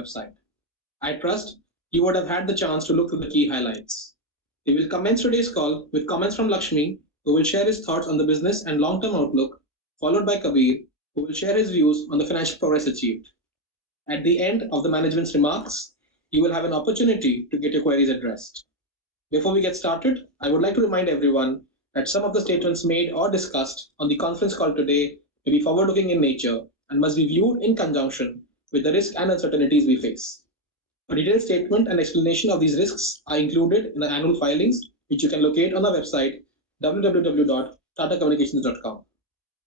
website. I trust you would have had the chance to look through the key highlights. We will commence today's call with comments from Lakshmi, who will share his thoughts on the business and long-term outlook, followed by Kabir, who will share his views on the financial progress achieved. At the end of the management's remarks, you will have an opportunity to get your queries addressed. Before we get started, I would like to remind everyone that some of the statements made or discussed on the conference call today may be forward-looking in nature and must be viewed in conjunction with the risks and uncertainties we face. A detailed statement and explanation of these risks are included in the annual filings, which you can locate on our website www.tatacommunications.com.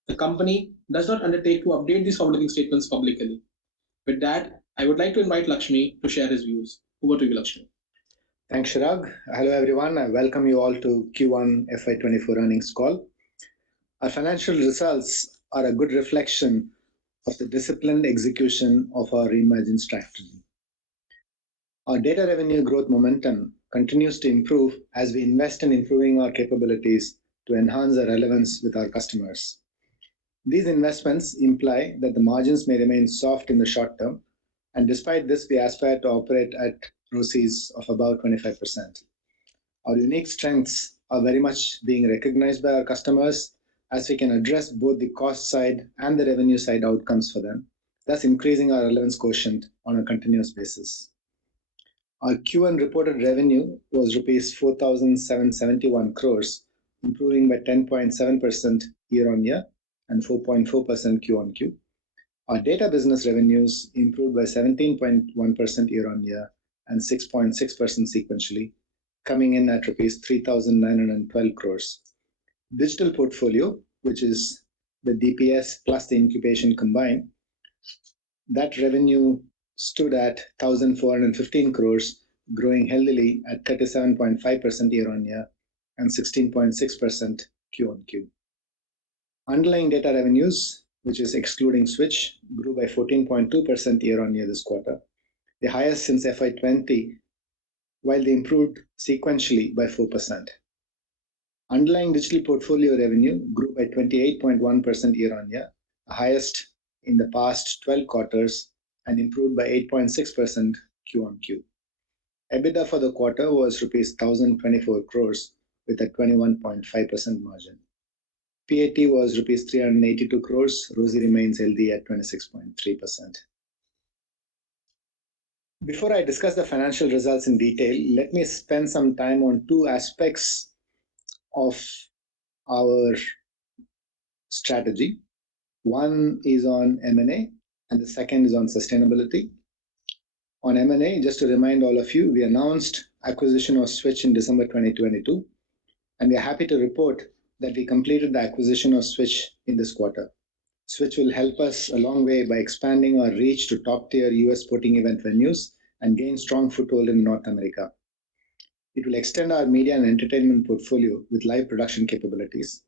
The company does not undertake to update these forward-looking statements publicly. With that, I would like to invite Lakshmi to share his views. Over to you, Lakshmi. Thanks, Chirag. Hello, everyone. I welcome you all to Q1 FY24 earnings call. Our financial results are a good reflection of the disciplined execution of our reimagined strategy. Our data revenue growth momentum continues to improve as we invest in improving our capabilities to enhance our relevance with our customers. These investments imply that the margins may remain soft in the short term, and despite this, we aspire to operate at ROCEs of about 25%. Our unique strengths are very much being recognized by our customers as we can address both the cost side and the revenue side outcomes for them, thus increasing our relevance quotient on a continuous basis. Our Q1 reported revenue was rupees 4,771 crores, improving by 10.7% year-on-year and 4.4% Q-on-Q. Our data business revenues improved by 17.1% year-on-year and 6.6% sequentially, coming in at rupees 3,912 crores. Digital portfolio, which is the DPS plus the incubation combined, that revenue stood at 1,415 crores, growing healthily at 37.5% year-on-year and 16.6% Q-on-Q. Underlying data revenues, which is excluding Switch, grew by 14.2% year-on-year this quarter, the highest since FY20, while they improved sequentially by 4%. Underlying digital portfolio revenue grew by 28.1% year-on-year, the highest in the past 12 quarters, and improved by 8.6% Q-on-Q. EBITDA for the quarter was rupees 1,024 crores with a 21.5% margin. PAT was rupees 382 crores. ROCE remains healthy at 26.3%. Before I discuss the financial results in detail, let me spend some time on two aspects of our strategy. One is on M&A, and the second is on sustainability. On M&A, just to remind all of you, we announced acquisition of Switch in December 2022, and we are happy to report that we completed the acquisition of Switch in this quarter. Switch will help us a long way by expanding our reach to top-tier US sporting event venues and gain strong foothold in North America. It will extend our media and entertainment portfolio with live production capabilities.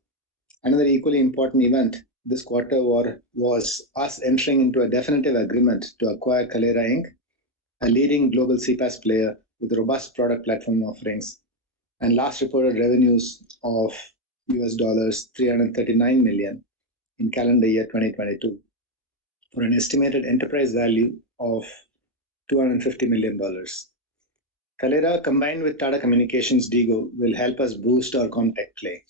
Another equally important event this quarter was us entering into a definitive agreement to acquire Kaleyra Inc., a leading global CPaaS player with robust product platform offerings, and last reported revenues of US dollars 339 million in calendar year 2022 for an estimated enterprise value of $250 million. Kaleyra, combined with Tata Communications DIGO, will help us boost our ComTech play.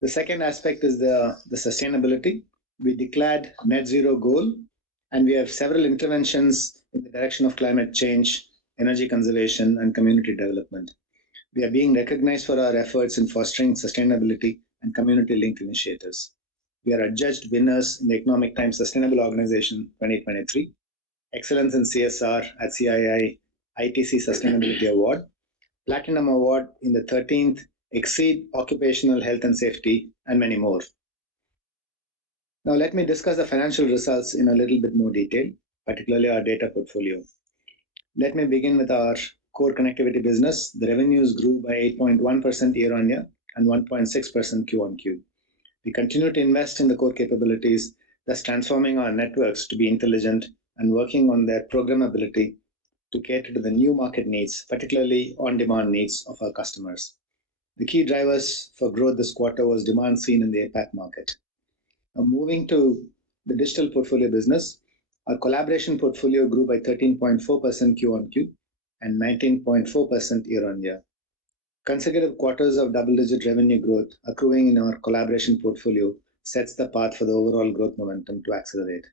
The second aspect is the sustainability. We declared net zero goal, and we have several interventions in the direction of climate change, energy conservation, and community development. We are being recognized for our efforts in fostering sustainability and community-linked initiatives. We are adjudged winners in the Economic Times Sustainable Organization 2023, Excellence in CSR at CII ITC Sustainability Award, Platinum Award in the 13th Exceed Occupational Health and Safety, and many more. Now let me discuss the financial results in a little bit more detail, particularly our data portfolio. Let me begin with our core connectivity business. The revenues grew by 8.1% year-on-year and 1.6% Q-on-Q. We continue to invest in the core capabilities, thus transforming our networks to be intelligent and working on their programmability to cater to the new market needs, particularly on-demand needs of our customers. The key drivers for growth this quarter was demand seen in the APAC market. Now moving to the digital portfolio business, Our collaboration portfolio grew by 13.4% Q on Q and 19.4% year on year. Consecutive quarters of double-digit revenue growth accruing in our collaboration portfolio sets the path for the overall growth momentum to accelerate.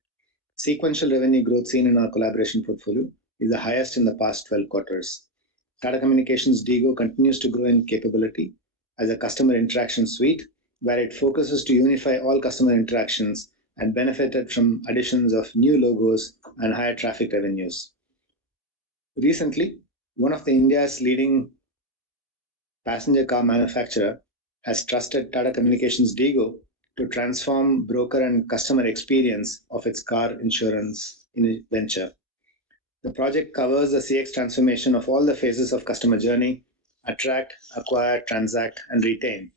Sequential revenue growth seen in our collaboration portfolio is the highest in the past 12 quarters. Tata Communications DIGO continues to grow in capability as a customer interaction suite, where it focuses to unify all customer interactions and benefited from additions of new logos and higher traffic revenues. Recently, one of India's leading passenger car manufacturer has trusted Tata Communications DIGO to transform broker and customer experience of its car insurance venture. The project covers the CX transformation of all the phases of customer journey: attract, acquire, transact, and retain.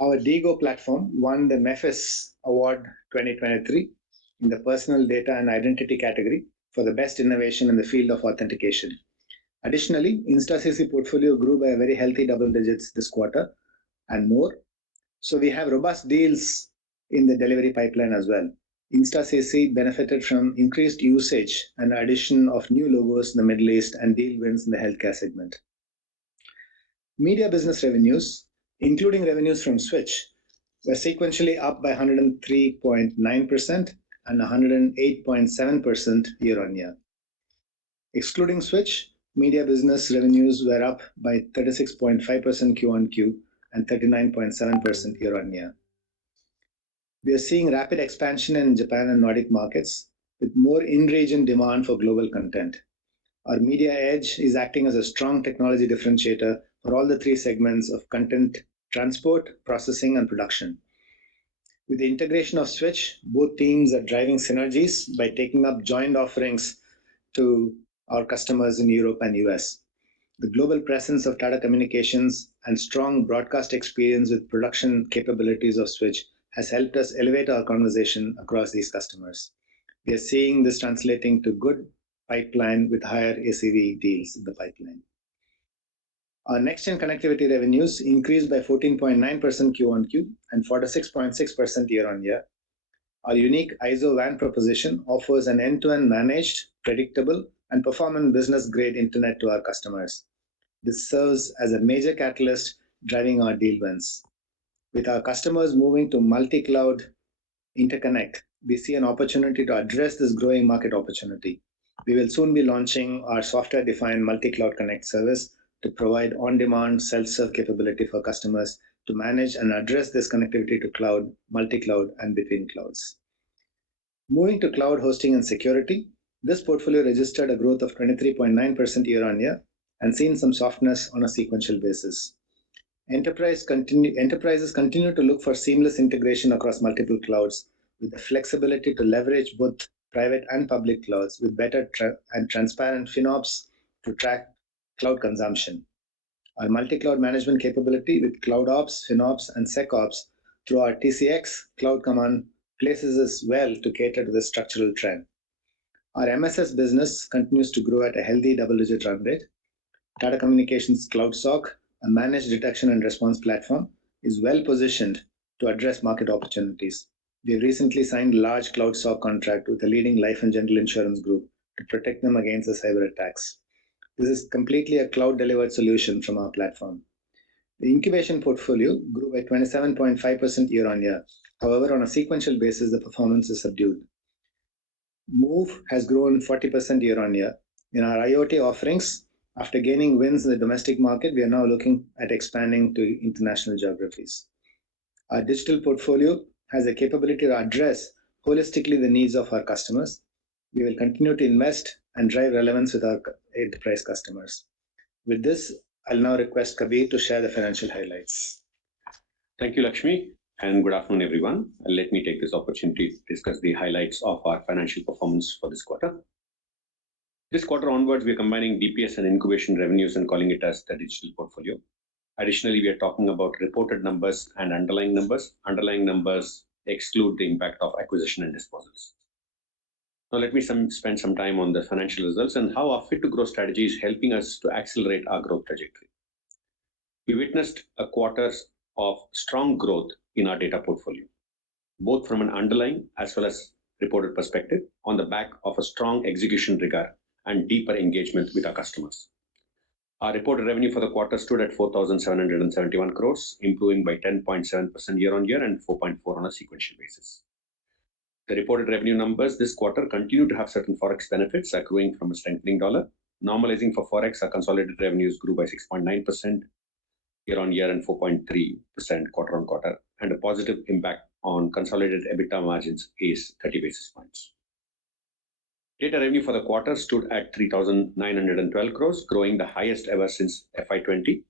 Our DIGO platform won the MEFIS Award 2023 in the Personal Data and Identity category for the best innovation in the field of authentication. Additionally, InstaCC portfolio grew by a very healthy double digits this quarter and more. So we have robust deals in the delivery pipeline as well. InstaCC benefited from increased usage and addition of new logos in the Middle East and deal wins in the healthcare segment. Media business revenues, including revenues from Switch, were sequentially up by 103.9% and 108.7% year on year. Excluding Switch, media business revenues were up by 36.5% Q on Q and 39.7% year on year. We are seeing rapid expansion in Japan and Nordic markets with more in-region demand for global content. Our media edge is acting as a strong technology differentiator for all the three segments of content transport, processing, and production. With the integration of Switch, both teams are driving synergies by taking up joint offerings to our customers in Europe and US. The global presence of Tata Communications and strong broadcast experience with production capabilities of Switch has helped us elevate our conversation across these customers. We are seeing this translating to good pipeline with higher ACV deals in the pipeline. Our next-gen connectivity revenues increased by 14.9% Q on Q and 46.6% year on year. Our unique ISO WAN proposition offers an end-to-end managed, predictable, and performant business-grade internet to our customers. This serves as a major catalyst driving our deal wins. With our customers moving to multi-cloud interconnect, we see an opportunity to address this growing market opportunity. We will soon be launching our software-defined multi-cloud connect service to provide on-demand self-serve capability for customers to manage and address this connectivity to cloud, multi-cloud, and between clouds. Moving to cloud hosting and security, this portfolio registered a growth of 23.9% year on year and seen some softness on a sequential basis. Enterprises continue to look for seamless integration across multiple clouds with the flexibility to leverage both private and public clouds with better and transparent FinOps to track cloud consumption. Our multi-cloud management capability with CloudOps, FinOps, and SecOps through our TCX Cloud Command places us well to cater to this structural trend. Our MSS business continues to grow at a healthy double-digit run rate. Tata Communications Cloud SOC, a managed detection and response platform, is well positioned to address market opportunities. We recently signed a large Cloud SOC contract with a leading life and general insurance group to protect them against the cyber attacks. This is completely a cloud-delivered solution from our platform. The incubation portfolio grew by 27.5% year on year. However, on a sequential basis, the performance is subdued. Move has grown 40% year on year. In our IoT offerings, after gaining wins in the domestic market, we are now looking at expanding to international geographies. Our digital portfolio has a capability to address holistically the needs of our customers. We will continue to invest and drive relevance with our enterprise customers. With this, I'll now request Kabir to share the financial highlights. Thank you, Lakshmi, and good afternoon, everyone. Let me take this opportunity to discuss the highlights of our financial performance for this quarter. This quarter onwards, we are combining DPS and incubation revenues and calling it as the digital portfolio. Additionally, we are talking about reported numbers and underlying numbers. Underlying numbers exclude the impact of acquisition and disposals. Now, let me spend some time on the financial results and how our Fit to Grow strategy is helping us to accelerate our growth trajectory. We witnessed a quarter of strong growth in our data portfolio, both from an underlying as well as reported perspective on the back of a strong execution rigor and deeper engagement with our customers. Our reported revenue for the quarter stood at 4,771 crores, improving by 10.7% year-on-year and 4.4% on a sequential basis. The reported revenue numbers this quarter continue to have certain forex benefits accruing from a strengthening dollar. Normalizing for forex, our consolidated revenues grew by 6.9% year-on-year and 4.3% quarter-on-quarter, and a positive impact on consolidated EBITDA margins is 30 basis points. Data revenue for the quarter stood at 3,912 crores, growing the highest ever since FY20,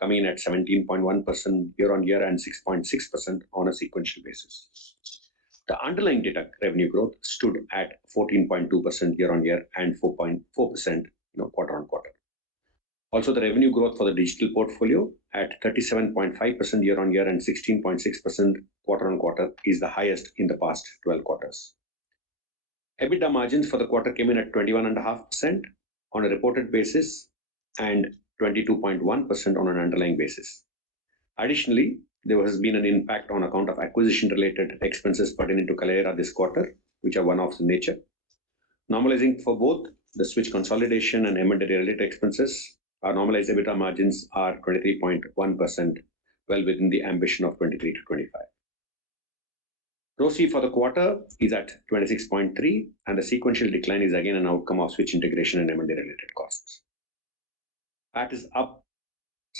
coming in at 17.1% year-on-year and 6.6% on a sequential basis. The underlying data revenue growth stood at 14.2% year-on-year and 4.4% quarter-on-quarter. Also, the revenue growth for the digital portfolio at 37.5% year-on-year and 16.6% quarter-on-quarter is the highest in the past 12 quarters. EBITDA margins for the quarter came in at 21.5% on a reported basis and 22.1% on an underlying basis. Additionally, there has been an impact on account of acquisition-related expenses pertaining to Kaleyra this quarter, which are one-off in nature. Normalizing for both the Switch consolidation and M&A-related expenses, our normalized EBITDA margins are 23.1%, well within the ambition of 23 to 25. ROCE for the quarter is at 26.3, and the sequential decline is again an outcome of Switch integration and M&A-related costs. PAT is up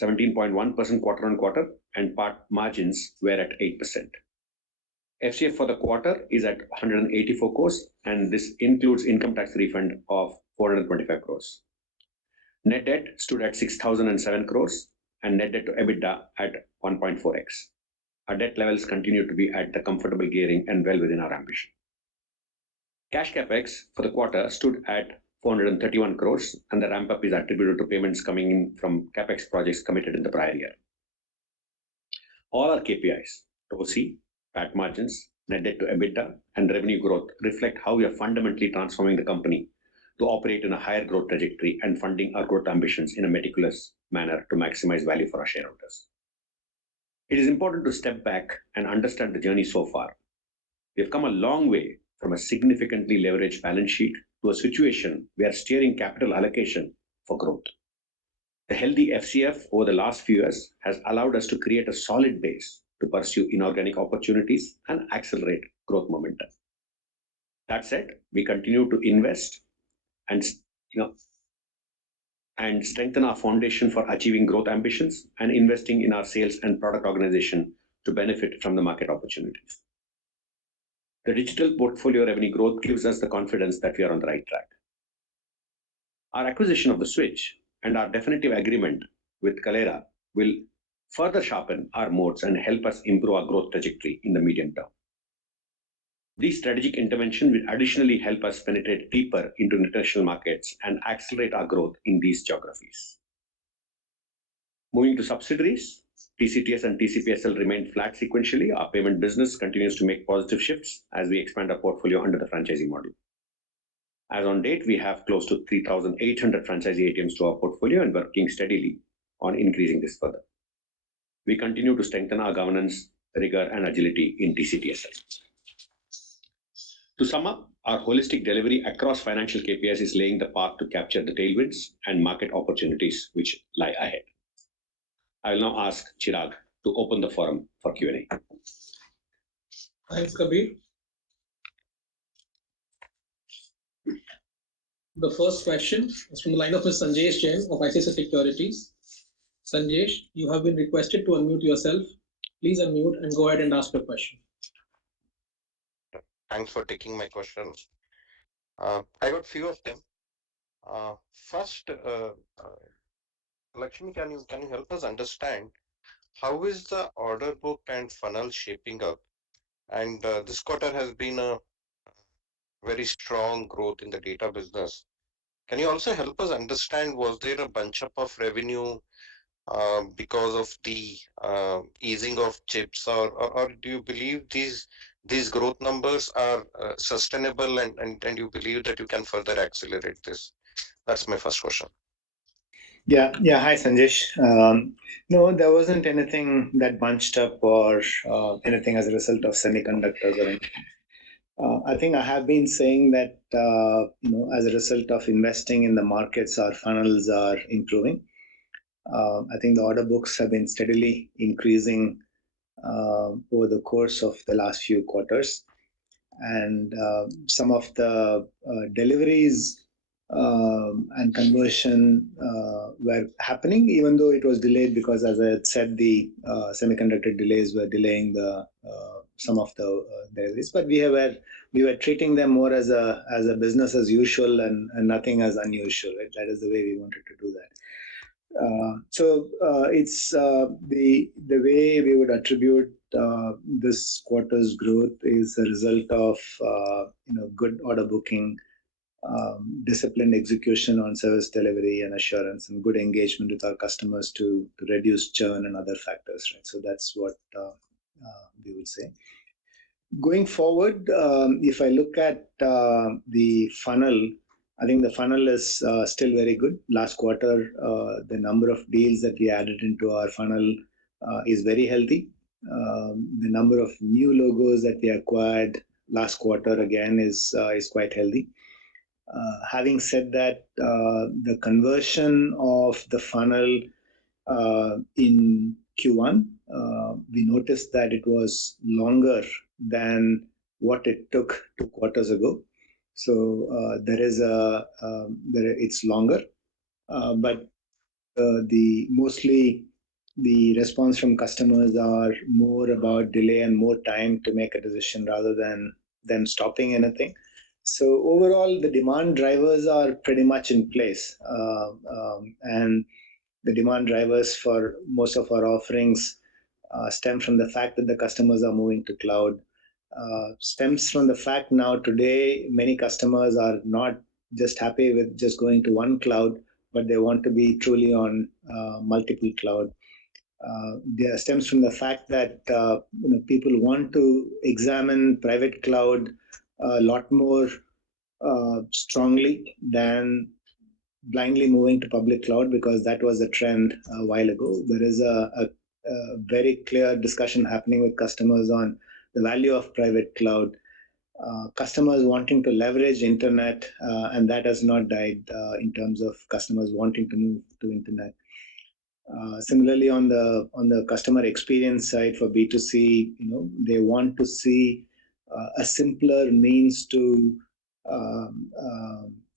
17.1% quarter-on-quarter, and PAT margins were at 8%. FCF for the quarter is at 184 crores, and this includes income tax refund of 425 crores. Net debt stood at 6,007 crores, and net debt to EBITDA at 1.4x. Our debt levels continue to be at the comfortable gearing and well within our ambition. Cash capex for the quarter stood at 431 crores, and the ramp-up is attributed to payments coming in from capex projects committed in the prior year. All our KPIs, ROCE, PAT margins, net debt to EBITDA, and revenue growth reflect how we are fundamentally transforming the company to operate in a higher growth trajectory and funding our growth ambitions in a meticulous manner to maximize value for our shareholders. It is important to step back and understand the journey so far. We have come a long way from a significantly leveraged balance sheet to a situation where steering capital allocation for growth. The healthy FCF over the last few years has allowed us to create a solid base to pursue inorganic opportunities and accelerate growth momentum. That said, we continue to invest and strengthen our foundation for achieving growth ambitions and investing in our sales and product organization to benefit from the market opportunities. The digital portfolio revenue growth gives us the confidence that we are on the right track. Our acquisition of the Switch and our definitive agreement with Kaleyra will further sharpen our moats and help us improve our growth trajectory in the medium term. These strategic interventions will additionally help us penetrate deeper into international markets and accelerate our growth in these geographies. Moving to subsidiaries, TCTS and TCPSL remain flat sequentially. Our payment business continues to make positive shifts as we expand our portfolio under the franchising model. As on date, we have close to 3,800 franchisee ATMs to our portfolio and working steadily on increasing this further. We continue to strengthen our governance, rigor, and agility in TCTSL. To sum up, our holistic delivery across financial KPIs is laying the path to capture the tailwinds and market opportunities which lie ahead. I will now ask Chirag to open the forum for Q&A. Thanks, Kabir. The first question is from the line of Ms. Sanjesh Jain of ICICI Securities. Sanjesh, you have been requested to unmute yourself. Please unmute and go ahead and ask your question. Thanks for taking my questions. I got few of them. First, Lakshmi, can you help us understand how is the order book and funnel shaping up? And this quarter has been a very strong growth in the data business. Can you also help us understand, was there a bunch up of revenue because of the easing of chips, or do you believe these growth numbers are sustainable and you believe that you can further accelerate this? That's my first question. Yeah. Hi, Sanjesh. No, there wasn't anything that bunched up or anything as a result of semiconductors or anything. I think I have been saying that as a result of investing in the markets, our funnels are improving. I think the order books have been steadily increasing over the course of the last few quarters, and some of the deliveries and conversion were happening, even though it was delayed because, as I had said, the semiconductor delays were delaying the some of the deliveries. But we were treating them more as a business as usual and nothing as unusual. Right? That is the way we wanted to do that. It's the way we would attribute this quarter's growth is a result of good order booking, disciplined execution on service delivery and assurance, and good engagement with our customers to reduce churn and other factors. Right. So that's what we would say. Going forward, if I look at the funnel, I think the funnel is still very good. Last quarter, the number of deals that we added into our funnel is very healthy. The number of new logos that we acquired last quarter again is quite healthy. Having said that, the conversion of the funnel in Q1, we noticed that it was longer than what it took 2 quarters ago. So it's longer, but mostly the response from customers are more about delay and more time to make a decision rather than stopping anything. So overall, the demand drivers are pretty much in place, and the demand drivers for most of our offerings stem from the fact that the customers are moving to cloud. Stems from the fact now today many customers are not just happy with just going to one cloud, but they want to be truly on multiple cloud. Stems from the fact that people want to examine private cloud a lot more strongly than blindly moving to public cloud, because that was a trend a while ago. There is a very clear discussion happening with customers on the value of private cloud. Customers wanting to leverage internet, and that has not died in terms of customers wanting to move to internet. Similarly, on the customer experience side for B2C, they want to see a simpler means to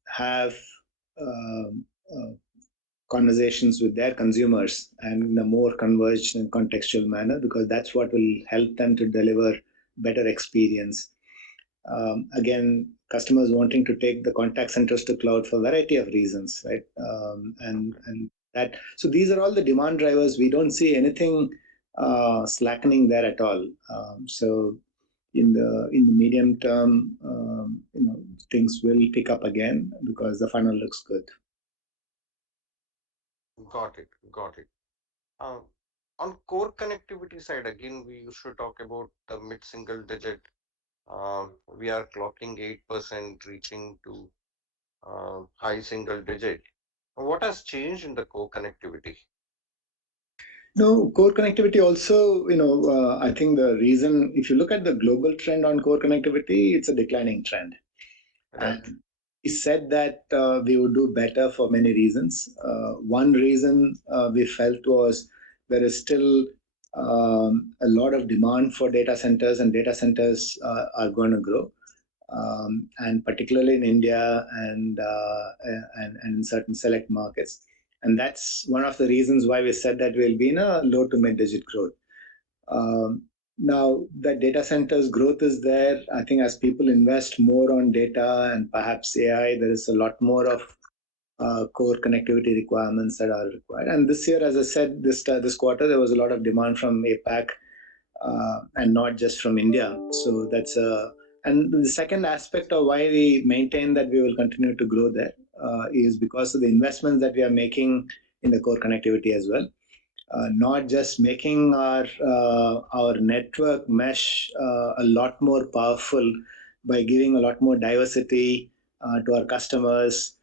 have conversations with their consumers and in a more converged and contextual manner, because that's what will help them to deliver better experience. Again, customers wanting to take the contact centers to cloud for a variety of reasons, right? So these are all the demand drivers. We don't see anything slackening there at all. So in the medium term, things will pick up again because the funnel looks good. Got it. Got it. On core connectivity side, again, we used to talk about the mid-single digit. We are clocking 8%, reaching to high single digit. What has changed in the core connectivity? No, core connectivity also, I think the reason, if you look at the global trend on core connectivity, it's a declining trend. Right. And we said that we would do better for many reasons. One reason we felt was there is still a lot of demand for data centers, and data centers are going to grow, and particularly in India and in certain select markets. And that's one of the reasons why we said that we'll be in a low to mid-digit growth. Now that data centers growth is there, I think as people invest more on data and perhaps AI, there is a lot more of core connectivity requirements that are required. And this year, as I said, this quarter, there was a lot of demand from APAC and not just from India. So that's and the second aspect of why we maintain that we will continue to grow there is because of the investments that we are making in the core connectivity as well. Not just making our network mesh a lot more powerful by giving a lot more diversity to our customers,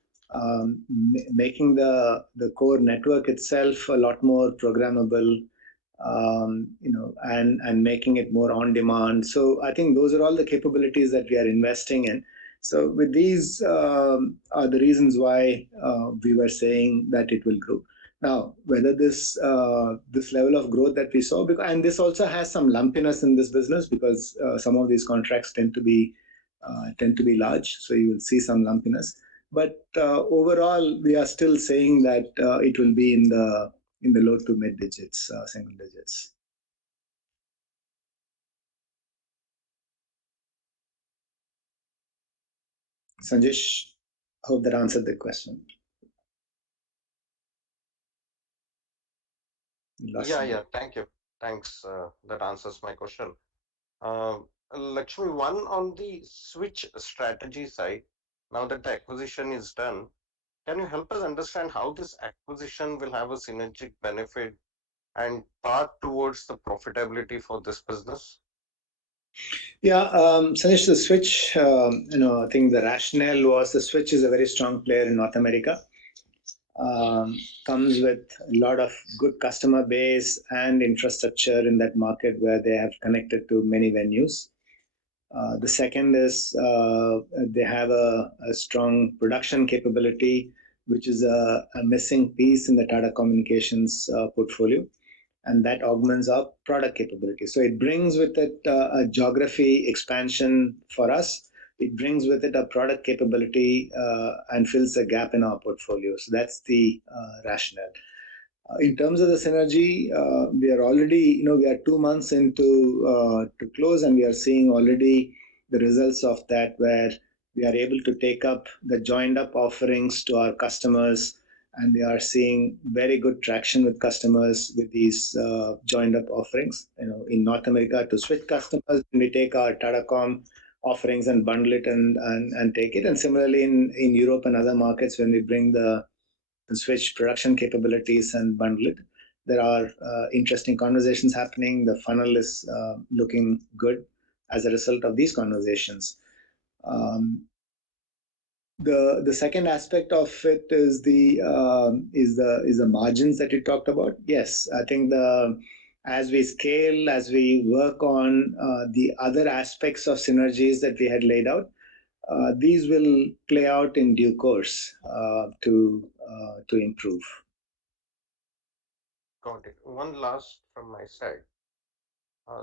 making the core network itself a lot more programmable, and making it more on demand. So I think those are all the capabilities that we are investing in. So with these are the reasons why we were saying that it will grow. Now, whether this level of growth that we saw, and this also has some lumpiness in this business because some of these contracts tend to be large, so you will see some lumpiness. But overall, we are still saying that it will be in the low to mid digits, single digits. Sanjesh, hope that answered the question. Yeah, thank you. Thanks. That answers my question. Uh, Lakshmi, one on the switch strategy side, now that the acquisition is done, can you help us understand how this acquisition will have a synergic benefit and path towards the profitability for this business? Yeah, Sanjesh, the switch, I think the rationale was the switch is a very strong player in North America. Comes with a lot of good customer base and infrastructure in that market where they have connected to many venues. The second is they have a strong production capability, which is a missing piece in the Tata Communications portfolio, and that augments our product capability. So it brings with it a geography expansion for us. It brings with it a product capability and fills a gap in our portfolio. So that's the rationale. In terms of the synergy, we are already, we are 2 months into to close, and we are seeing already the results of that, where we are able to take up the joined up offerings to our customers, and we are seeing very good traction with customers with these joined up offerings. In North America, to switch customers, we take our Tatacom offerings and bundle it and take it. And similarly in Europe and other markets, when we bring the switch production capabilities and bundle it. There are interesting conversations happening. The funnel is looking good as a result of these conversations. The second aspect of it is the margins that you talked about. Yes, I think as we scale, as we work on the other aspects of synergies that we had laid out, these will play out in due course to improve. Got it. One last from my side.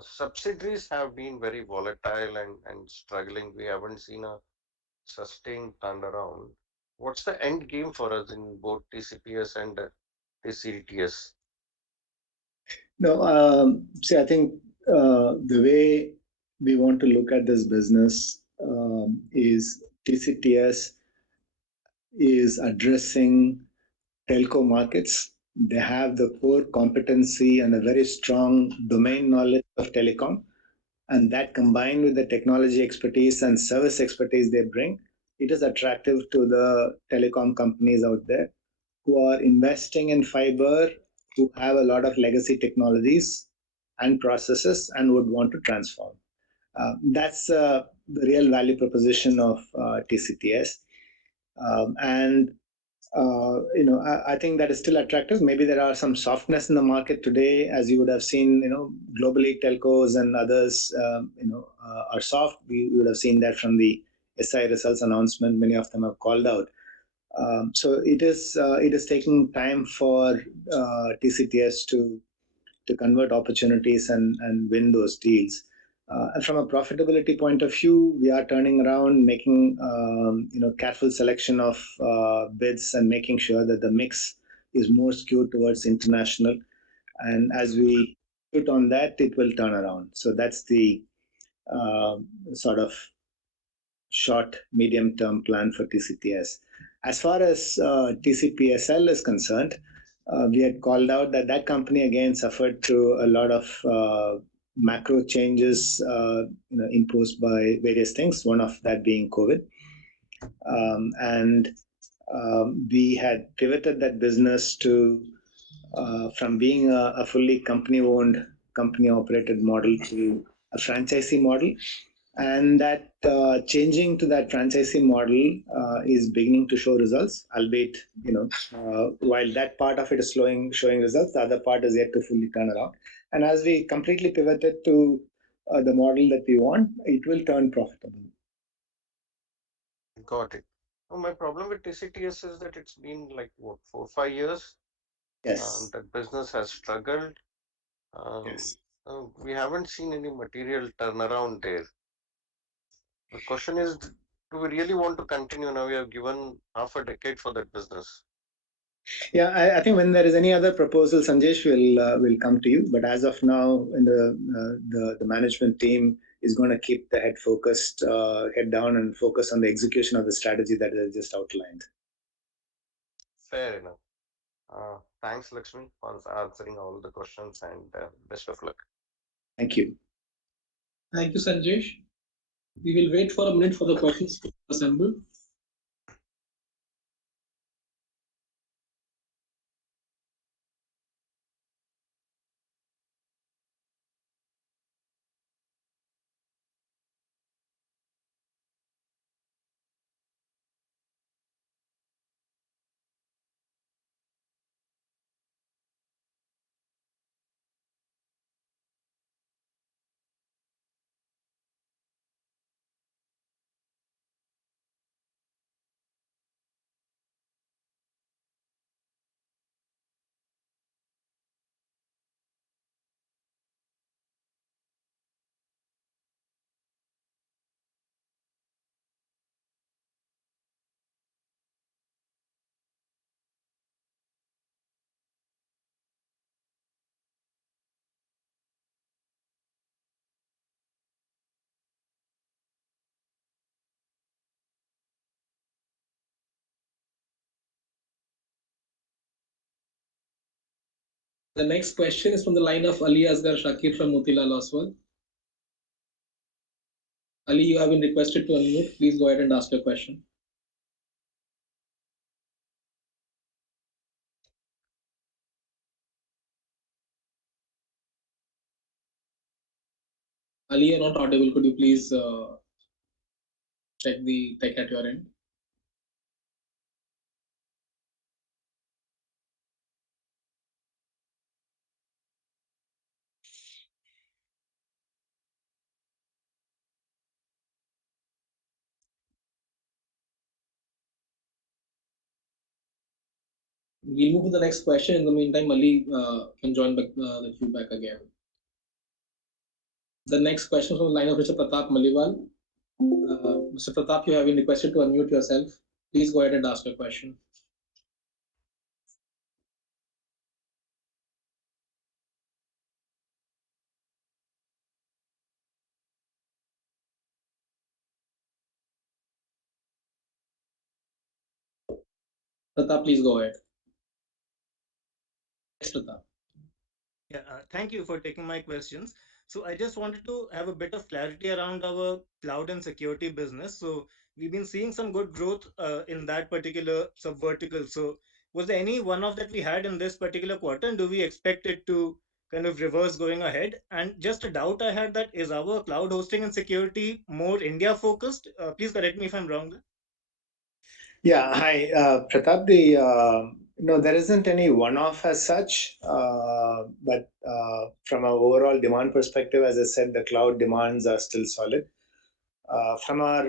Subsidiaries have been very volatile and struggling. We haven't seen a sustained turnaround. What's the end game for us in both TCPS and TCTS? No, see, I think the way we want to look at this business is TCTS is addressing telco markets. They have the core competency and a very strong domain knowledge of telecom, and that combined with the technology expertise and service expertise they bring, it is attractive to the telecom companies out there who are investing in fiber, who have a lot of legacy technologies and processes and would want to transform. That's the real value proposition of TCTS. And I think that is still attractive. Maybe there are some softness in the market today, as you would have seen. Globally, telcos and others, are soft. We would have seen that from the SI results announcement. Many of them have called out. So it is taking time for TCTS to convert opportunities and win those deals. And from a profitability point of view, we are turning around, making careful selection of bids and making sure that the mix is more skewed towards international. And as we put on that, it will turn around. So that's the sort of short, medium term plan for TCTS. As far as TCPSL is concerned, we had called out that company again suffered through a lot of macro changes imposed by various things, one of that being COVID. And we had pivoted that business to from being a fully company-owned, company-operated model to a franchisee model. And that changing to that franchisee model is beginning to show results, albeit, while that part of it is showing results, the other part is yet to fully turn around. And as we completely pivoted to the model that we want, it will turn profitable. Got it. My problem with TCTS is that it's been like what, 4 5 years, Yes. that business has struggled. Um, Yes. we haven't seen any material turnaround there. The question is, do we really want to continue now? We have given half a decade for that business. Yeah, I think when there is any other proposal, Sanjesh will come to you. But as of now, in the management team is going to keep the head focused, head down, and focus on the execution of the strategy that I just outlined. Fair enough. Thanks, Lakshmi, for answering all the questions and best of luck. Thank you. Thank you, Sanjesh. We will wait for a minute for the questions to assemble. The next question is from the line of Ali Asgar Shakir from Motilal Oswal. Ali, you have been requested to unmute. Please go ahead and ask your question. Ali, you're not audible. Could you please check the tech at your end? We'll move to the next question. In the meantime, Ali can join the queue back again. The next question from the line of Mr. Pratap Maliwal. Mr. Pratap, you have been requested to unmute yourself. Please go ahead and ask your question. Pratap, please go ahead. Yes, Pratap. Yeah, thank you for taking my questions. So I just wanted to have a bit of clarity around our cloud and security business. So we've been seeing some good growth in that particular sub vertical. So was there any one-off that we had in this particular quarter, and do we expect it to kind of reverse going ahead? And just a doubt I had, that is our cloud hosting and security more India focused? Please correct me if I'm wrong there. Yeah, hi, Pratap. No, there isn't any one-off as such, but from an overall demand perspective, as I said, the cloud demands are still solid. From our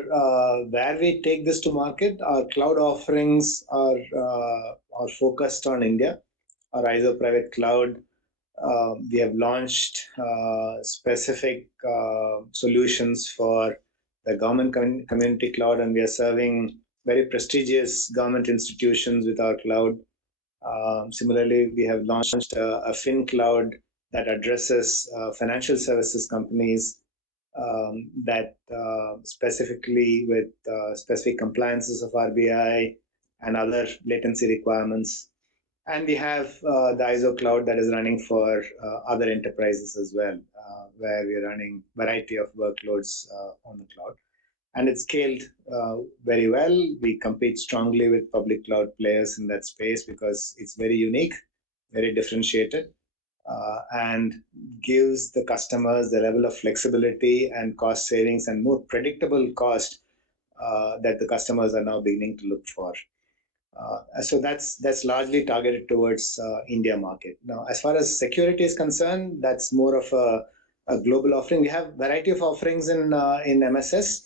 where we take this to market, our cloud offerings are focused on India. Our ISO private cloud, we have launched specific solutions for the government community cloud, and we are serving very prestigious government institutions with our cloud. Similarly, we have launched a fin cloud that addresses financial services companies, that specifically with specific compliances of RBI and other latency requirements. And we have the ISO cloud that is running for other enterprises as well, where we're running variety of workloads on the cloud. And it's scaled very well. We compete strongly with public cloud players in that space because it's very unique, very differentiated, and gives the customers the level of flexibility and cost savings and more predictable cost that the customers are now beginning to look for. So that's largely targeted towards India market. Now, as far as security is concerned, that's more of a global offering. We have variety of offerings in MSS.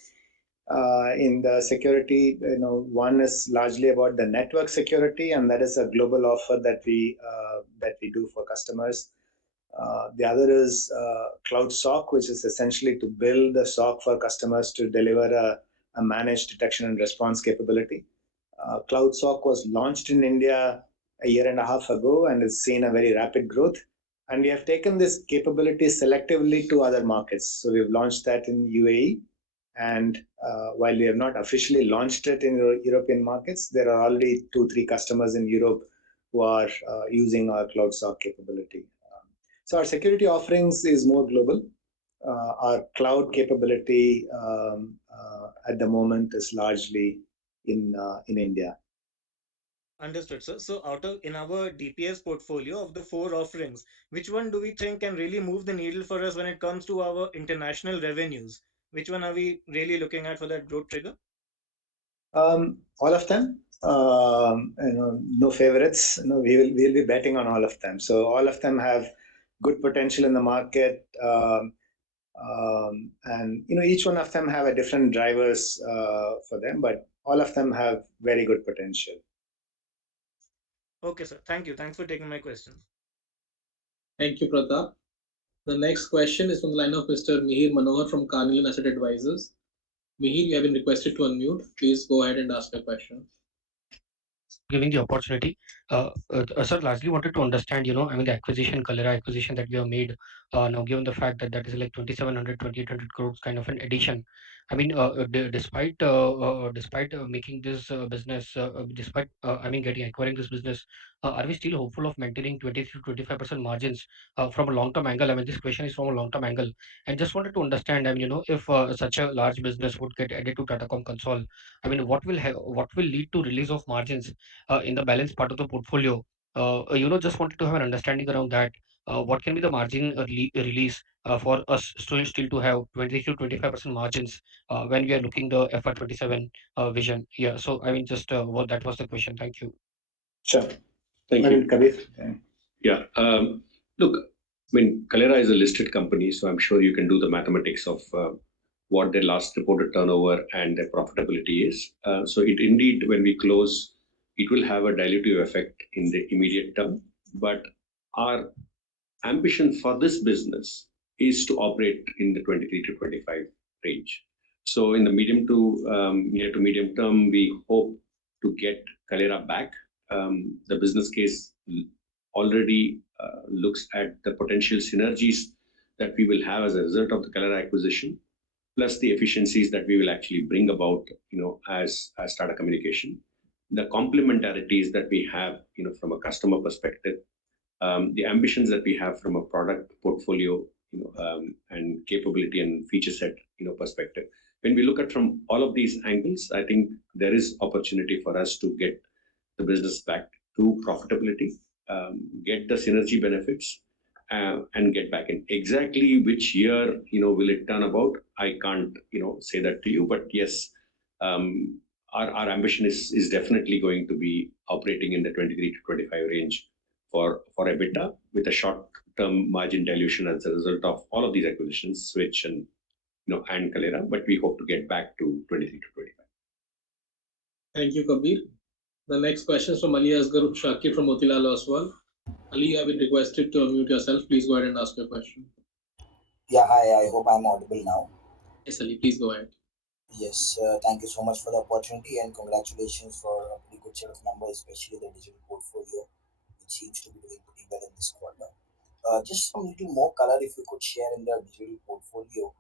In the security, one is largely about the network security, and that is a global offer that we do for customers. The other is Cloud SOC, which is essentially to build the SOC for customers to deliver a managed detection and response capability. Cloud SOC was launched in India a year and a half ago and has seen a very rapid growth. And we have taken this capability selectively to other markets. So we've launched that in UAE. And while we have not officially launched it in European markets, there are already 2-3 customers in Europe who are using our Cloud SOC capability. So our security offerings is more global. Our cloud capability at the moment is largely in India. Understood, sir. So out of in our DPS portfolio of the four offerings, which one do we think can really move the needle for us when it comes to our international revenues? Which one are we really looking at for that growth trigger? All of them. No favorites. We'll be betting on all of them. So all of them have good potential in the market, and each one of them have a different drivers for them, but all of them have very good potential. Okay, sir. Thank you. Thanks for taking my questions. Thank you, Pratap. The next question is from the line of Mr. Mihir Manohar from Carnelian Asset Advisors. Mihir, you have been requested to unmute. Please go ahead and ask your question. Giving the opportunity. Sir, largely wanted to understand, the acquisition, Kalera acquisition that we have made. Now, given the fact that that is like 2,700, 2,800 crores kind of an addition. Despite making this business, acquiring this business, are we still hopeful of maintaining 20 to 25% margins from a long-term angle? This question is from a long-term angle, and just wanted to understand. If such a large business would get added to Tatacom Console, what will lead to release of margins in the balance part of the portfolio? Just wanted to have an understanding around that. What can be the margin release for us still to have 20 to 25% margins when we are looking the FY27 vision? Yeah. So that was the question. Thank you. Sure. Thank you. Kabir. Yeah. Look, Kalera is a listed company, so I'm sure you can do the mathematics of what their last reported turnover and their profitability is. So it indeed, when we close, it will have a dilutive effect in the immediate term. But our ambition for this business is to operate in the 23 to 25 range. So in the near to medium term, we hope to get Kalera back. The business case already looks at the potential synergies that we will have as a result of the Kalera acquisition, plus the efficiencies that we will actually bring about, as Tata Communication. The complementarities that we have, from a customer perspective, the ambitions that we have from a product portfolio, and capability and feature set, perspective. When we look at from all of these angles, I think there is opportunity for us to get the business back to profitability, get the synergy benefits, and get back in. Exactly which year, will it turn about? I can't, say that to you, but yes, our ambition is definitely going to be operating in the 23 to 25 range for EBITDA, with a short-term margin dilution as a result of all of these acquisitions, Switch and Kalera, but we hope to get back to 23 to 25. Thank you, Kabir. The next question is from Ali Asgar Shakir from Motilal Oswal. Ali, you have been requested to unmute yourself. Please go ahead and ask your question. Yeah, hi. I hope I'm audible now. Yes, Ali, please go ahead. Yes, thank you so much for the opportunity and congratulations for a pretty good set of numbers, especially the digital portfolio, which seems to be doing pretty well in this quarter. Just some little more color if you could share in the digital portfolio.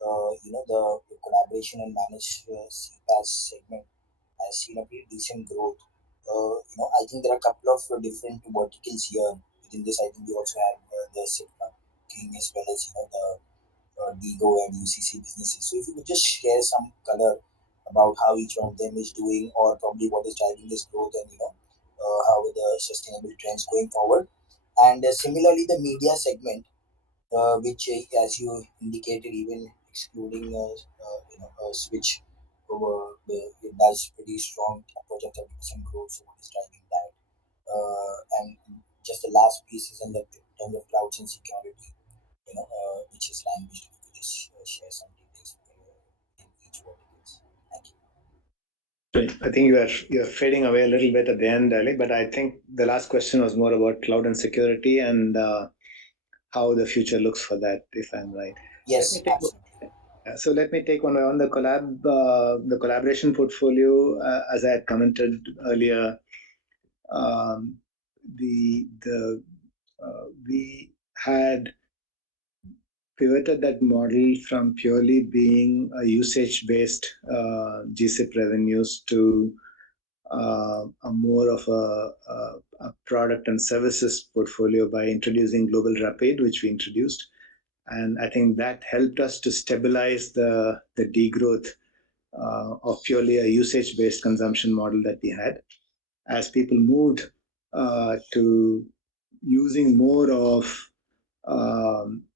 The collaboration and managed CPaaS segment has seen a pretty decent growth. I think there are a couple of different verticals here. Within this, I think we also have the Sigma King as well as the Digo and UCC businesses. So if you could just share some color about how each one of them is doing, or probably what is driving this growth, and how are the sustainable trends going forward. And similarly, the media segment, which, as you indicated, even excluding Switch, it does pretty strong, upwards of 30% growth also what is driving that. And just the last piece is in the terms of clouds and security, which is language. If you could just share some details in each verticals. Thank you. Right. I think you're fading away a little bit at the end, Ali, but I think the last question was more about cloud and security and how the future looks for that, if I'm right. Yes, absolutely. So let me take one on the the collaboration portfolio. As I had commented earlier, um, we had pivoted that model from purely being a usage-based GSIP revenues to a more of a product and services portfolio by introducing Global Rapid, which we introduced. And I think that helped us to stabilize the degrowth of purely a usage-based consumption model that we had. As people moved to using more of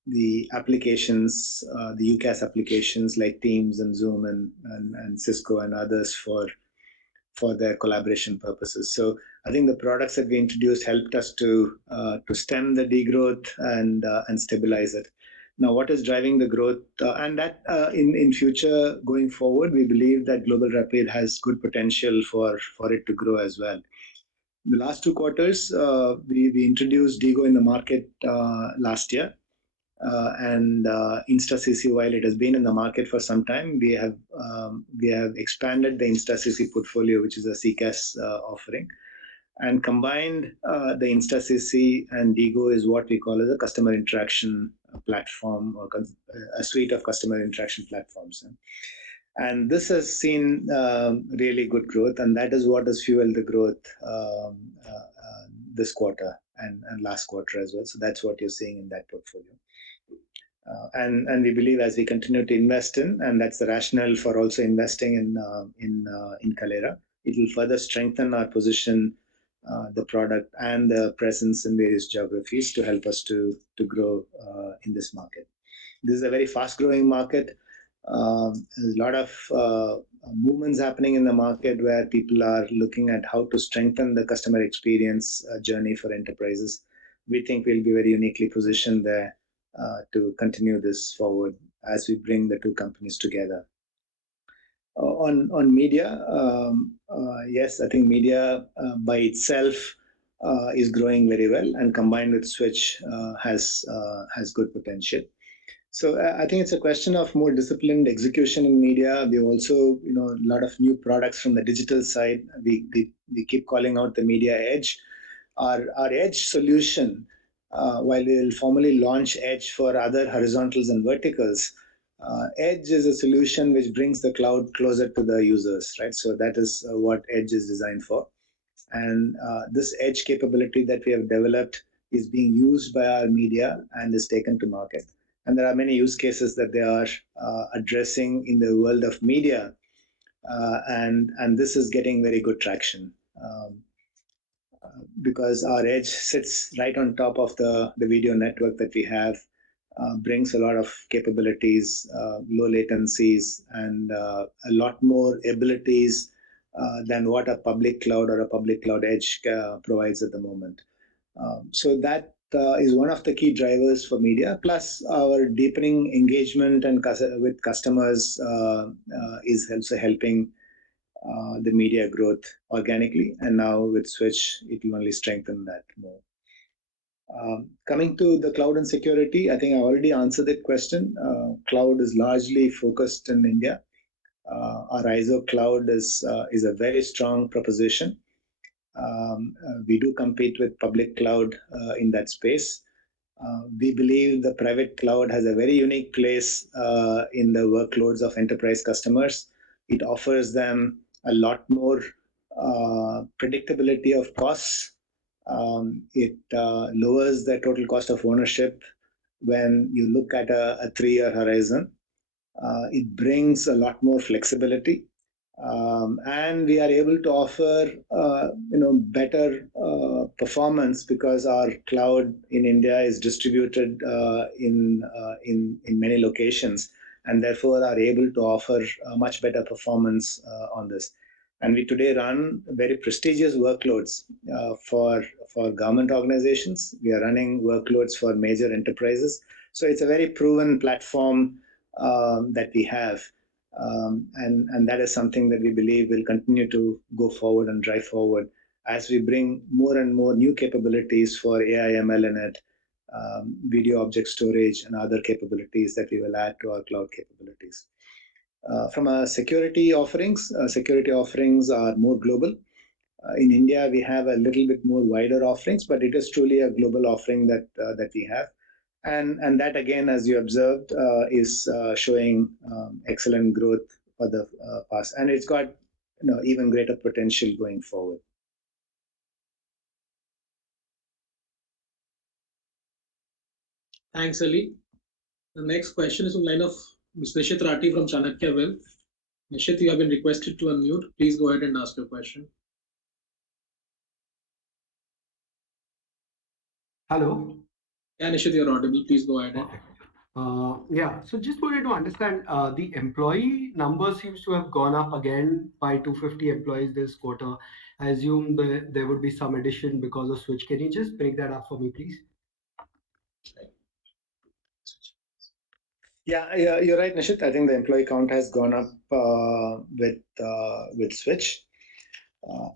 the applications, the UCAS applications like Teams and Zoom and Cisco and others for their collaboration purposes. So I think the products that we introduced helped us to stem the degrowth and stabilize it. Now, what is driving the growth? And that in future going forward, we believe that Global Rapid has good potential for it to grow as well. The last 2 quarters, we introduced Digo in the market last year. And InstaCC, while it has been in the market for some time, we have expanded the InstaCC portfolio, which is a CCaaS offering, and combined the InstaCC and Digo is what we call as a customer interaction platform or a suite of customer interaction platforms. And this has seen really good growth, and that is what has fueled the growth this quarter and last quarter as well. So that's what you're seeing in that portfolio. And we believe as we continue to invest in, and that's the rationale for also investing in Kalera, it will further strengthen our position, the product, and the presence in various geographies to help us to grow in this market. This is a very fast-growing market. There's a lot of movements happening in the market where people are looking at how to strengthen the customer experience journey for enterprises. We think we'll be very uniquely positioned there to continue this forward as we bring the two companies together. On media, yes, I think media by itself is growing very well, and combined with Switch has good potential. So I think it's a question of more disciplined execution in media. We also, a lot of new products from the digital side. We keep calling out the media edge. Our edge solution, while we will formally launch edge for other horizontals and verticals, edge is a solution which brings the cloud closer to the users, right? So that is what edge is designed for. And this edge capability that we have developed is being used by our media and is taken to market. And there are many use cases that they are addressing in the world of media, and this is getting very good traction because our edge sits right on top of the video network that we have, brings a lot of capabilities, low latencies, and a lot more abilities than what a public cloud or a public cloud edge provides at the moment. So that is one of the key drivers for media. Plus, our deepening engagement and with customers is also helping the media growth organically. And now with Switch, it will only strengthen that more. Coming to the cloud and security, I think I already answered that question. Cloud is largely focused in India. Our ISO cloud is a very strong proposition. We do compete with public cloud in that space. We believe the private cloud has a very unique place in the workloads of enterprise customers. It offers them a lot more predictability of costs. It lowers the total cost of ownership when you look at a 3-year horizon. It brings a lot more flexibility. And we are able to offer better performance because our cloud in India is distributed in many locations, and therefore are able to offer much better performance on this. And we today run very prestigious workloads for government organizations. We are running workloads for major enterprises. So it's a very proven platform that we have. And that is something that we believe will continue to go forward and drive forward as we bring more and more new capabilities for AI, ML, and it, video object storage, and other capabilities that we will add to our cloud capabilities. From a security offerings are more global. In India, we have a little bit more wider offerings, but it is truly a global offering that we have. And that again, as you observed, is showing excellent growth for the past, and it's got even greater potential going forward. Thanks, Ali. The next question is on the line of Ms. Nishit Rathi from Chanakya Wealth. Nishit, you have been requested to unmute. Please go ahead and ask your question. Hello. Yeah, Nishit, you're audible. Please go ahead. Okay. Yeah, so just wanted to understand the employee number seems to have gone up again by 250 employees this quarter. I assume there would be some addition because of Switch. Can you just break that up for me, please? Yeah, you're right, Nishit. I think the employee count has gone up with Switch,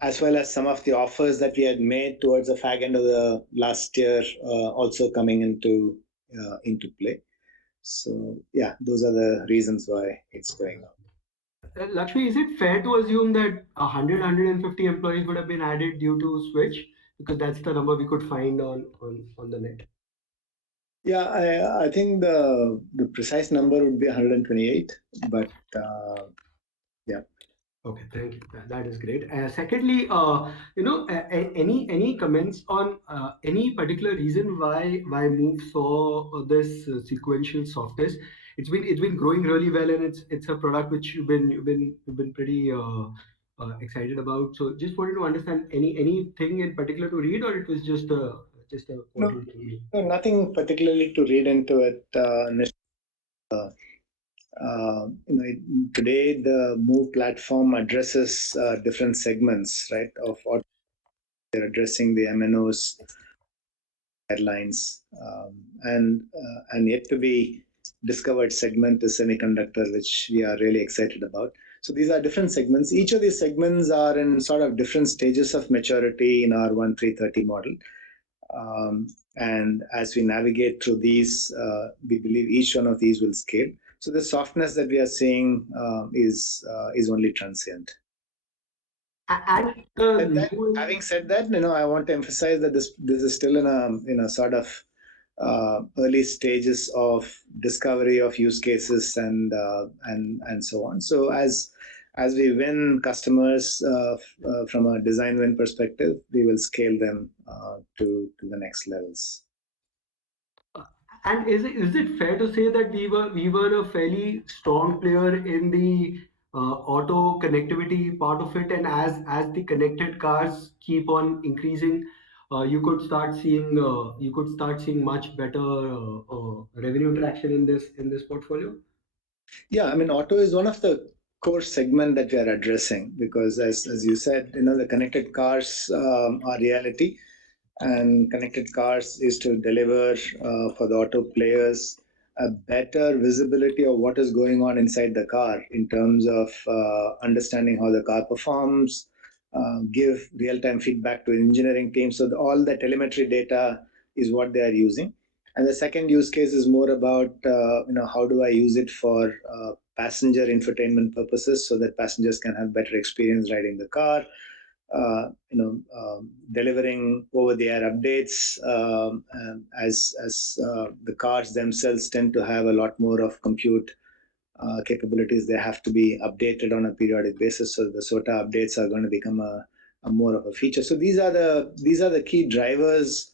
as well as some of the offers that we had made towards the fag end of the last year also coming into play. So yeah, those are the reasons why it's going up. Lakshmi, is it fair to assume that 150 employees would have been added due to Switch? Because that's the number we could find on the net. Yeah, I think the precise number would be 128, but yeah. Okay, thank you. That is great. Secondly, any comments on any particular reason why Move saw this sequential softness? It's been growing really well, and it's a product which you've been pretty excited about. So just wanted to understand anything in particular to read, or it was just a quarterly. No, nothing particularly to read into it. Today the Move platform addresses different segments, right? Of what they're addressing, the MNOs, airlines, and yet to be discovered segment is semiconductor, which we are really excited about. So these are different segments. Each of these segments are in sort of different stages of maturity in our 1-3-30 model. And as we navigate through these, we believe each one of these will scale. So the softness that we are seeing is only transient. And having said that, I want to emphasize that this is still in a sort of early stages of discovery of use cases and so on. So as we win customers from a design win perspective, we will scale them to the next levels. And is it fair to say that we were a fairly strong player in the auto connectivity part of it, and as the connected cars keep on increasing, you could start seeing much better revenue traction in this portfolio? Yeah, I mean, auto is one of the core segment that we are addressing because, as you said, the connected cars are reality, and connected cars is to deliver for the auto players a better visibility of what is going on inside the car in terms of understanding how the car performs, give real-time feedback to engineering teams. So all the telemetry data is what they are using. And the second use case is more about how do I use it for passenger infotainment purposes so that passengers can have better experience riding the car. Delivering over-the-air updates as the cars themselves tend to have a lot more of compute capabilities. They have to be updated on a periodic basis. So the SOTA updates are going to become a more of a feature. So these are the key drivers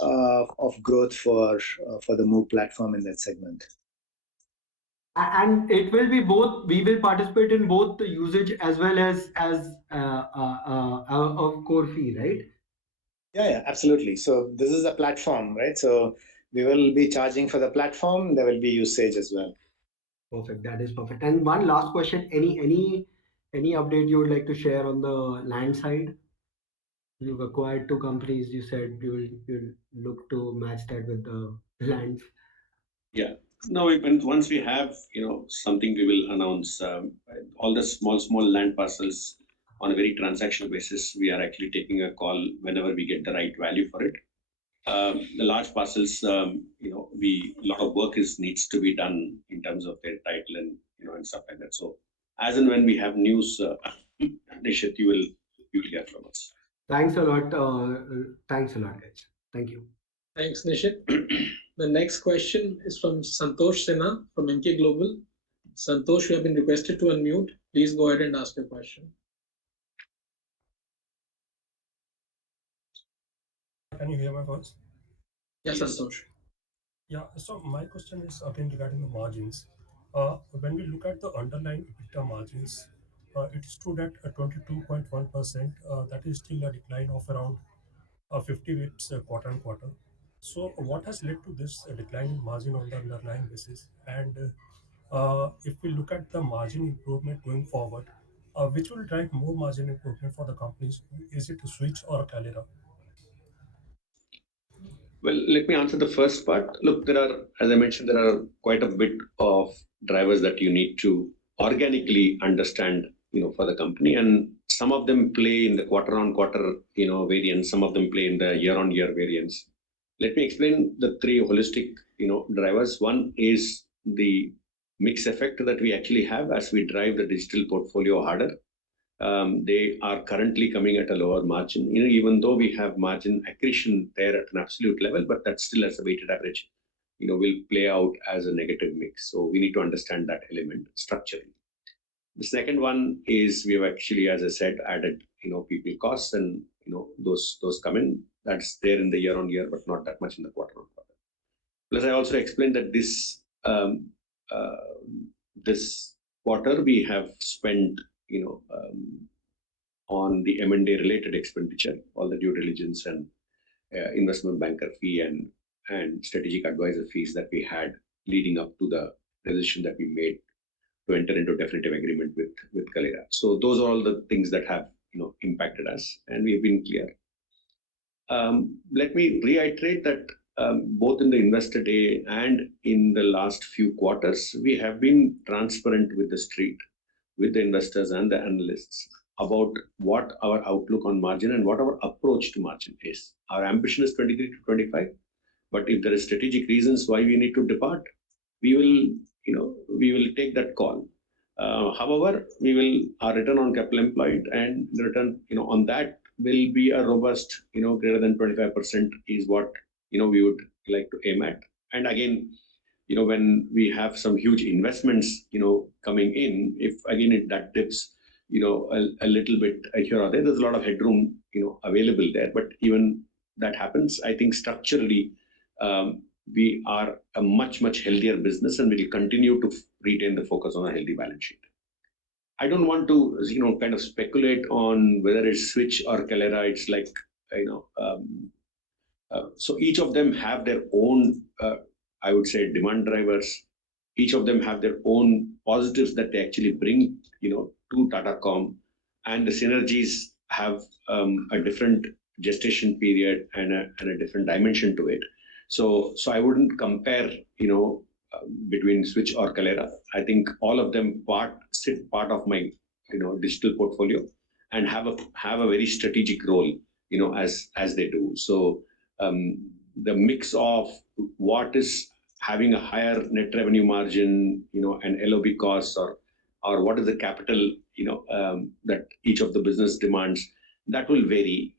of growth for the Move platform in that segment. And it will be both. We will participate in both the usage as well as of core fee, right? Yeah, absolutely. So this is a platform, right? So we will be charging for the platform. There will be usage as well. Perfect. That is perfect. And one last question: any any update you would like to share on the land side? You've acquired two companies. You said you'll look to match that with the lands. Yeah. No, once we have something, we will announce all the small land parcels on a very transactional basis. We are actually taking a call whenever we get the right value for it. The large parcels, we a lot of work is needs to be done in terms of their title and and stuff like that. So as and when we have news, Nishit, you will hear from us. Thanks a lot. Thanks a lot, guys. Thank you. Thanks, Nishit. The next question is from Santosh Sinha from MK Global. Santosh, you have been requested to unmute. Please go ahead and ask your question. Can you hear my voice? Yes, Yes. Santosh. Yeah, so my question is again regarding the margins. When we look at the underlying EBITDA margins, it stood at 22.1%. That is still a decline of around 50 bits quarter on quarter. So, what has led to this decline in margin on the underlying basis? And if we look at the margin improvement going forward, which will drive more margin improvement for the companies? Is it Switch or Calera? Well, let me answer the first part. Look, as I mentioned, there are quite a bit of drivers that you need to organically understand, for the company, and some of them play in the quarter-on-quarter, variance. Some of them play in the year-on-year variance. Let me explain the three holistic, drivers. One is the mix effect that we actually have as we drive the digital portfolio harder. They are currently coming at a lower margin, even though we have margin accretion there at an absolute level, but that still as a weighted average, will play out as a negative mix. So we need to understand that element structurally. The second one is we have actually, as I said, added, people costs, and those come in. That's there in the year on year, but not that much in the quarter on quarter. Plus, I also explained that this quarter we have spent, on the M&A related expenditure, all the due diligence and investment banker fee and strategic advisor fees that we had leading up to the decision that we made to enter into definitive agreement with Calera. So those are all the things that have impacted us, and we've been clear. Let me reiterate that both in the investor day and in the last few quarters, we have been transparent with the street, with the investors and the analysts about what our outlook on margin and what our approach to margin is. Our ambition is 23 to 25, but if there is strategic reasons why we need to depart, we will take that call. However, our return on capital employed and the return, on that will be a robust, greater than 25% is what, we would like to aim at. And again, when we have some huge investments, coming in, if again that dips, a little bit here or there, there's a lot of headroom, available there. But even that happens, I think structurally, we are a much healthier business, and we will continue to retain the focus on a healthy balance sheet. I don't want to, kind of speculate on whether it's Switch or Calera. It's like, so each of them have their own, I would say, demand drivers. Each of them have their own positives that they actually bring, to Tata Com, and the synergies have a different gestation period and a different dimension to it. So I wouldn't compare, between Switch or Calera. I think all of them sit part of my, digital portfolio and have a very strategic role, as they do. So the mix of what is having a higher net revenue margin, and LOB costs, or what is the capital, that each of the business demands, that will vary,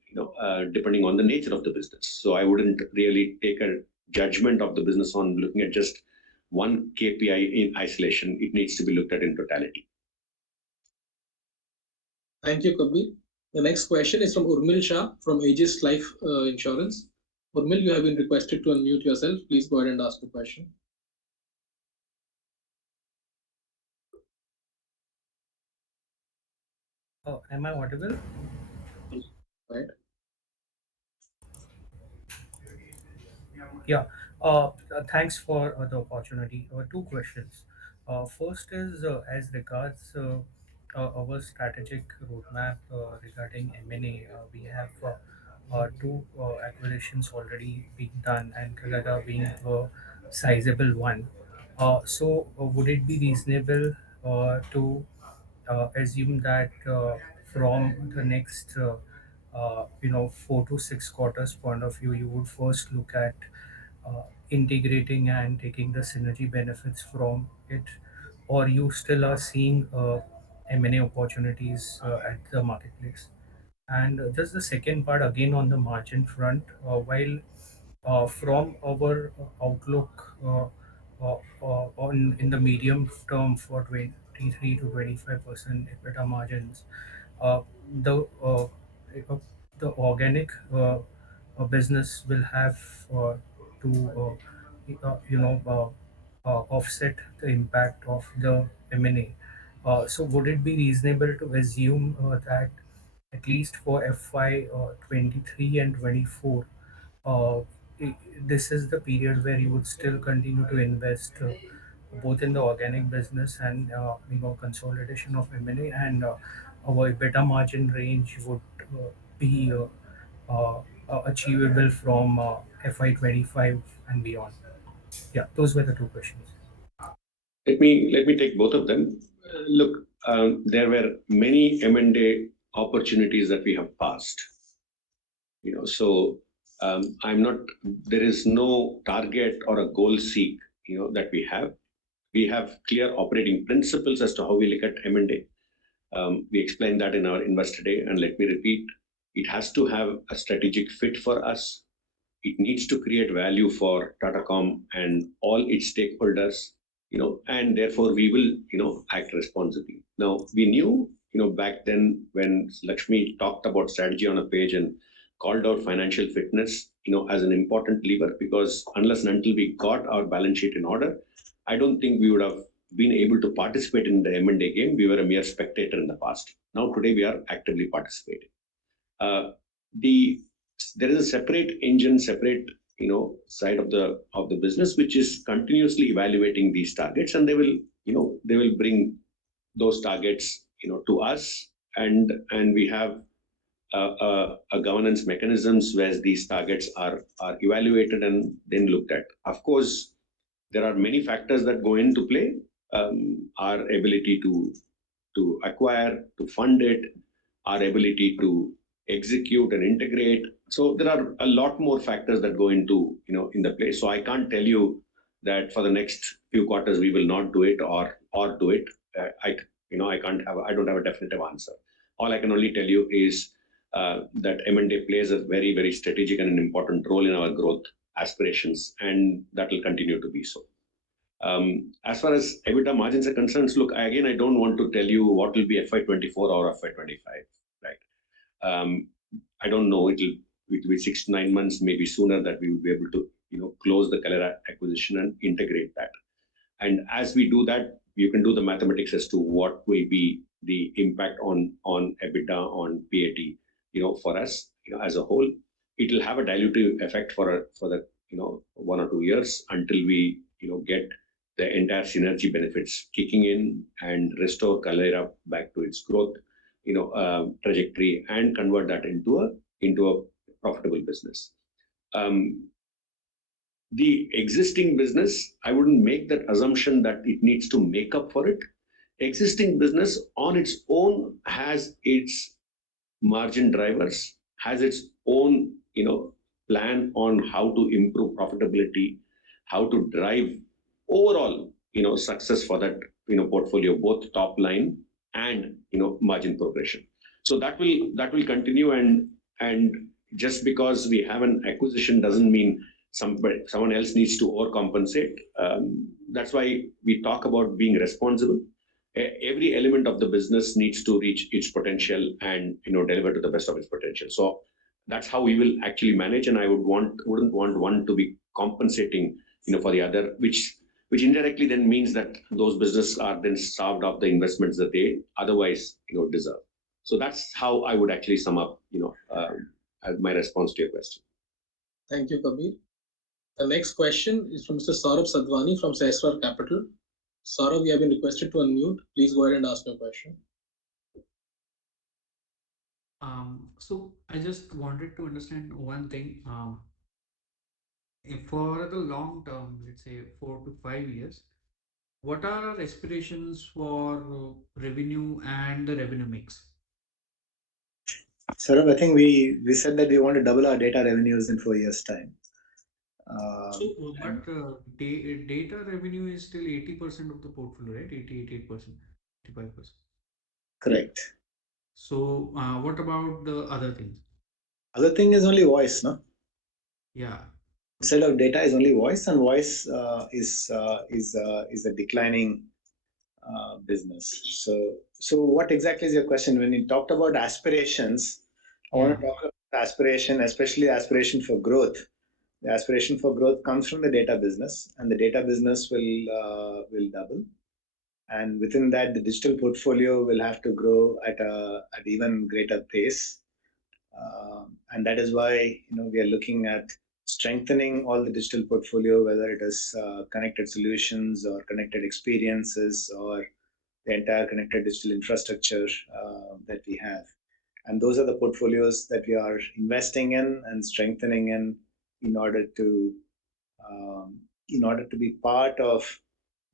depending on the nature of the business. So I wouldn't really take a judgment of the business on looking at just one KPI in isolation. It needs to be looked at in totality. Thank you, Kabir. The next question is from Urmil Shah from Aegis Life Insurance. Urmil, you have been requested to unmute yourself. Please go ahead and ask the question. Oh, am I audible? Right. Yeah. Thanks for the opportunity. Two questions. First is as regards our strategic roadmap regarding M&A, we have two acquisitions already being done, and Canada being a sizable one. So, would it be reasonable to assume that from the next 4 to 6 quarters point of view, you would first look at integrating and taking the synergy benefits from it, or you still are seeing M&A opportunities at the marketplace? And just the second part again on the margin front, while from our outlook on in the medium term for 23 to 25% EBITDA margins, uh, the uh, uh, the organic business will have to offset the impact of the M&A. So would it be reasonable to assume that at least for FY 23 and 24, uh, this is the period where you would still continue to invest both in the organic business and consolidation of M&A, and our EBITDA margin range would be achievable from FY 25 and beyond? Yeah, those were the two questions. Let me take both of them. Look, there were many M&A opportunities that we have passed. So I'm not. There is no target or a goal seek. That we have. We have clear operating principles as to how we look at M&A. We explained that in our investor day, and let me repeat: it has to have a strategic fit for us. It needs to create value for Tatacom and all its stakeholders, and therefore we will, act responsibly. Now, we knew, back then when Lakshmi talked about strategy on a page and called out financial fitness, as an important lever, because unless and until we got our balance sheet in order, I don't think we would have been able to participate in the M&A game. We were a mere spectator in the past. Now, today, we are actively participating. Uh, the there is a separate engine, separate side of the business, which is continuously evaluating these targets, and they will bring those targets to us, and we have a governance mechanisms where these targets are evaluated and then looked at. Of course, there are many factors that go into play. Our ability to acquire, to fund it, our ability to execute and integrate. So there are a lot more factors that go into in the play. So I can't tell you that for the next few quarters we will not do it or do it. I don't have a definitive answer. All I can only tell you is that M&A plays a very, very strategic and an important role in our growth aspirations, and that will continue to be so. As far as EBITDA margins are concerned, look, again, I don't want to tell you what will be FY24 or FY25, right? I don't know. It'll be 6 to 9 months, maybe sooner, that we will be able to close the Kalera acquisition and integrate that. And as we do that, you can do the mathematics as to what will be the impact on EBITDA, on PAT, for us, as a whole. It will have a dilutive effect for the 1 or 2 years until we get the entire synergy benefits kicking in and restore Kalera back to its growth trajectory and convert that into a profitable business. The existing business, I wouldn't make that assumption that it needs to make up for it. Existing business on its own has its margin drivers, has its own plan on how to improve profitability, how to drive overall success for that portfolio, both top line and margin progression. So that will continue, and just because we have an acquisition doesn't mean someone else needs to overcompensate. That's why we talk about being responsible. Every element of the business needs to reach its potential and deliver to the best of its potential. So that's how we will actually manage, and I wouldn't want one to be compensating for the other, which indirectly then means that those businesses are then starved of the investments that they otherwise deserve. So that's how I would actually sum up as my response to your question. Thank you, Kabir. The next question is from Mr. Saurabh Sadhwani from Sahasrar Capital. Saurabh, you have been requested to unmute. Please go ahead and ask your question. So I just wanted to understand one thing. If for the long term, let's say 4 to 5 years, what are our aspirations for revenue and the revenue mix? Saurabh, I think we said that we want to double our data revenues in 4 years' time. So, And but data revenue is still 80% of the portfolio, right? 88%, 85%. correct. So, what about the other things? Other thing is only voice, no? Yeah. Instead of data is only voice, and voice is a declining business. So what exactly is your question? When you talked about aspirations, I want Yeah. to talk about aspiration, especially aspiration for growth. The aspiration for growth comes from the data business, and the data business will double. And within that, the digital portfolio will have to grow at even greater pace. And that is why we are looking at strengthening all the digital portfolio, whether it is connected solutions or connected experiences or the entire connected digital infrastructure that we have. And those are the portfolios that we are investing in and strengthening in order to be part of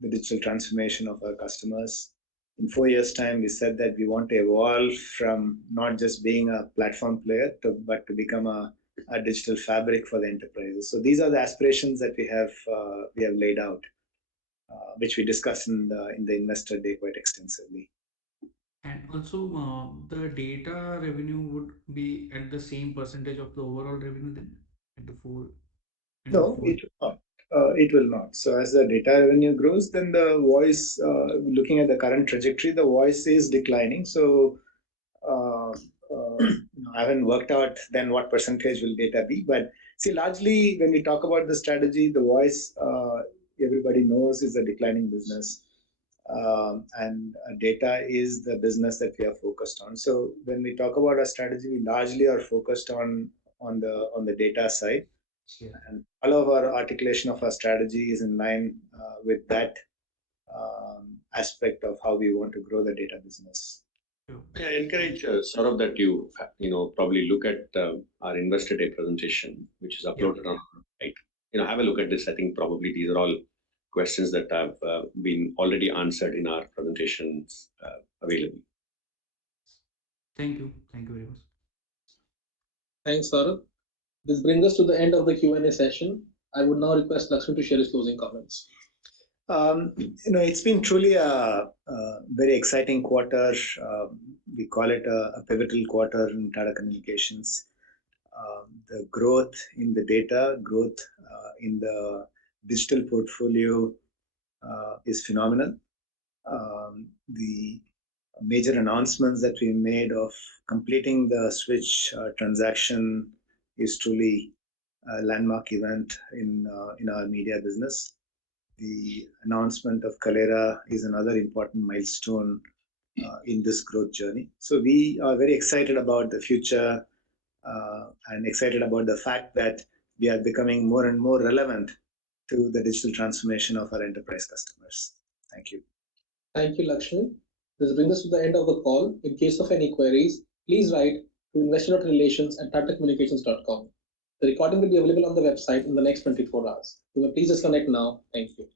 the digital transformation of our customers. In 4 years' time, we said that we want to evolve from not just being a platform player, but to become a digital fabric for the enterprises. So these are the aspirations that we have laid out, which we discussed in the investor day quite extensively. And also, the data revenue would be at the same percentage of the overall revenue then at the four end of No, four. it will not. It will not. So as the data revenue grows, then the voice, looking at the current trajectory, the voice is declining. So uh, I haven't worked out then what percentage will data be. But see, largely when we talk about the strategy, the voice, everybody knows is a declining business. And data is the business that we are focused on. So when we talk about our strategy, we largely are focused on the data side, Yeah. and all of our articulation of our strategy is in line with that aspect of how we want to grow the data business. Sure. I encourage Saurabh that you probably look at our Investor Day presentation, which is Yeah. uploaded on our site. Have a look at this. I think probably these are all questions that have been already answered in our presentations available. Thank you. Thank you very much. Thanks, Saurabh. This brings us to the end of the Q&A session. I would now request Lakshmi to share his closing comments. It's been truly a very exciting quarter. We call it a pivotal quarter in Tata Communications. The growth in the data, growth in the digital portfolio is phenomenal. The major announcements that we made of completing the switch transaction is truly a landmark event in our media business. The announcement of Kalera is another important milestone in this growth journey. So we are very excited about the future and excited about the fact that we are becoming more and more relevant to the digital transformation of our enterprise customers. Thank you. Thank you, Lakshmi. This brings us to the end of the call. In case of any queries, please write to investor.relations@tatacommunications.com. The recording will be available on the website in the next 24 hours. You may please disconnect now. Thank you.